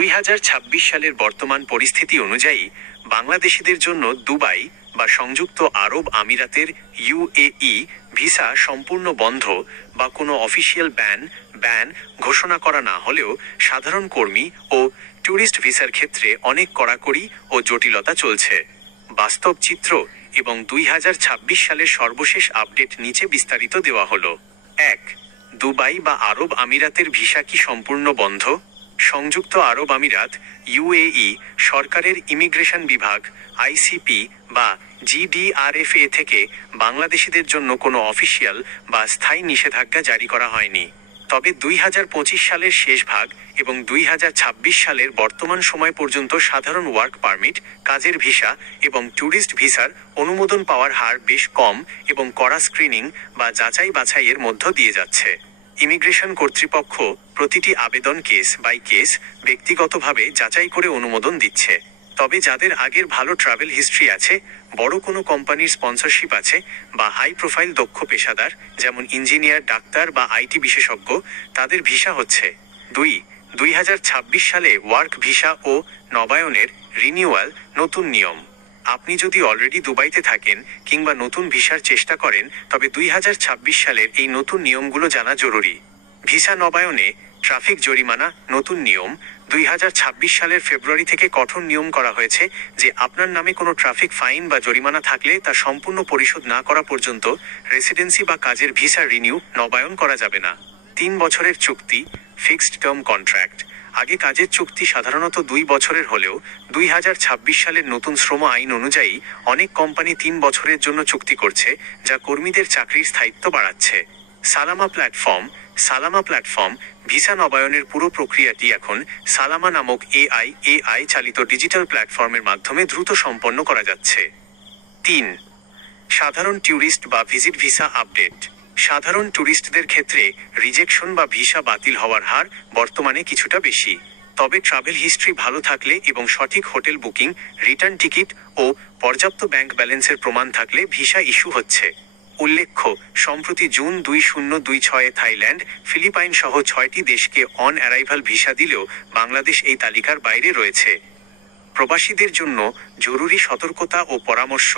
2026 সালের বর্তমান পরিস্থিতি অনুযায়ী বাংলাদেশিদের জন্য দুবাই বা সংযুক্ত আরব আমিরাতের ইউএই ভিসা সম্পূর্ণ বন্ধ বা কোনো অফিসিয়াল ব্যান ঘোষণা করা না হলেও সাধারণ কর্মী ও ট্যুরিস্ট ভিসার ক্ষেত্রে অনেক কড়াকড়ি ও জটিলতা চলছে। বাস্তব চিত্র এবং 2026 সালের সর্বশেষ আপডেট নিচে বিস্তারিত দেওয়া হলো। 1. দুবাই বা আরব আমিরাতের ভিসা কি সম্পূর্ণ বন্ধ? সংযুক্ত আরব আমিরাত ইউএই সরকারের ইমিগ্রেশন বিভাগ আইসিপি বা জিডিআরএফএ থেকে বাংলাদেশিদের জন্য কোনো অফিসিয়াল বা স্থায়ী নিষেধাজ্ঞা জারি করা হয়নি। তবে 2025 সালের শেষ ভাগ এবং 2026 সালের বর্তমান সময় পর্যন্ত সাধারণ ওয়ার্ক পারমিট, কাজের ভিসা এবং ট্যুরিস্ট ভিসার অনুমোদন পাওয়ার হার বেশ কম এবং কড়া স্ক্রিনিং বা যাচাই বাছাইয়ের মধ্য দিয়ে যাচ্ছে। ইমিগ্রেশন কর্তৃপক্ষ প্রতিটি আবেদন কেস বাই কেস ব্যক্তিগতভাবে যাচাই করে অনুমোদন দিচ্ছে। তবে যাদের আগের ভালো ট্রাভেল হিস্ট্রি আছে, বড় কোনো কোম্পানির স্পন্সরশিপ আছে বা হাই প্রোফাইল দক্ষ পেশাদার যেমন ইঞ্জিনিয়ার, ডাক্তার বা আইটি বিশেষজ্ঞ, তাদের ভিসা হচ্ছে। 2026 সালে ওয়ার্ক ভিসা ও নবায়নের রিনিউয়াল নতুন নিয়ম। আপনি যদি অলরেডি দুবাইতে থাকেন কিংবা নতুন ভিসার চেষ্টা করেন, তবে 2026 সালের এই নতুন নিয়মগুলো জানা জরুরি। ভিসা নবায়নে ট্রাফিক জরিমানা নতুন নিয়ম। 2026 সালের ফেব্রুয়ারি থেকে কঠোর নিয়ম করা হয়েছে যে আপনার নামে কোনো ট্রাফিক ফাইন বা জরিমানা থাকলে তা সম্পূর্ণ পরিশোধ না করা পর্যন্ত রেসিডেন্সি বা কাজের ভিসা নবায়ন করা যাবে না। 3 বছরের চুক্তি ফিক্সড টার্ম কন্ট্রাক্ট। আগে কাজের চুক্তি সাধারণত 2 বছরের হলেও 2026 সালের নতুন শ্রম আইন অনুযায়ী অনেক কোম্পানি 3 বছরের জন্য চুক্তি করছে, যা কর্মীদের চাকরির স্থায়িত্ব বাড়াচ্ছে। সালামা প্ল্যাটফর্ম ভিসা নবায়নের পুরো প্রক্রিয়াটি এখন সালামা নামক এআই চালিত ডিজিটাল প্ল্যাটফর্মের মাধ্যমে দ্রুত সম্পন্ন করা যাচ্ছে। 3. সাধারণ ট্যুরিস্ট বা ভিজিট ভিসা আপডেট। সাধারণ ট্যুরিস্টদের ক্ষেত্রে রিজেকশন বা ভিসা বাতিল হওয়ার হার বর্তমানে কিছুটা বেশি। তবে ট্রাভেল হিস্ট্রি ভালো থাকলে এবং সঠিক হোটেল বুকিং, রিটার্ন টিকিট ও পর্যাপ্ত ব্যাংক ব্যালেন্সের প্রমাণ থাকলে ভিসা ইস্যু হচ্ছে। উল্লেখ্য, সম্প্রতি জুন 2026 থাইল্যান্ড, ফিলিপাইন সহ 6টি দেশকে অন অ্যারাইভাল ভিসা দিলেও বাংলাদেশ এই তালিকার বাইরে রয়েছে। প্রবাসীদের জন্য জরুরি সতর্কতা ও পরামর্শ।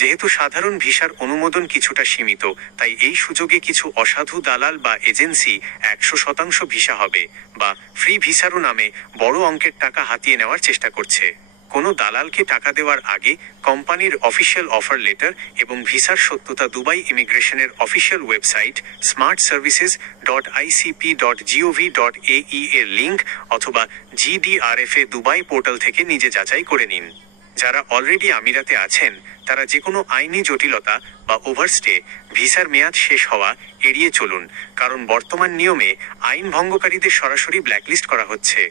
যেহেতু সাধারণ ভিসার অনুমোদন কিছুটা সীমিত, তাই এই সুযোগে কিছু অসাধু দালাল বা এজেন্সি 100% ভিসা হবে বা ফ্রি ভিসারও নামে বড় অঙ্কের টাকা হাতিয়ে নেওয়ার চেষ্টা করছে। কোনো দালালকে টাকা দেওয়ার আগে কোম্পানির অফিসিয়াল অফার লেটার এবং ভিসার সত্যতা দুবাই ইমিগ্রেশনের অফিসিয়াল ওয়েবসাইট smartservices.icp.gov.ae এর লিঙ্ক অথবা জিডিআরএফএ দুবাই পোর্টাল থেকে নিজে যাচাই করে নিন। যারা অলরেডি আমিরাতে আছেন, তারা যে কোনো আইনি জটিলতা বা ওভারস্টে, ভিসার মেয়াদ শেষ হওয়া এড়িয়ে চলুন, কারণ বর্তমান নিয়মে আইন ভঙ্গকারীদের সরাসরি ব্ল্যাকলিস্ট করা হচ্ছে।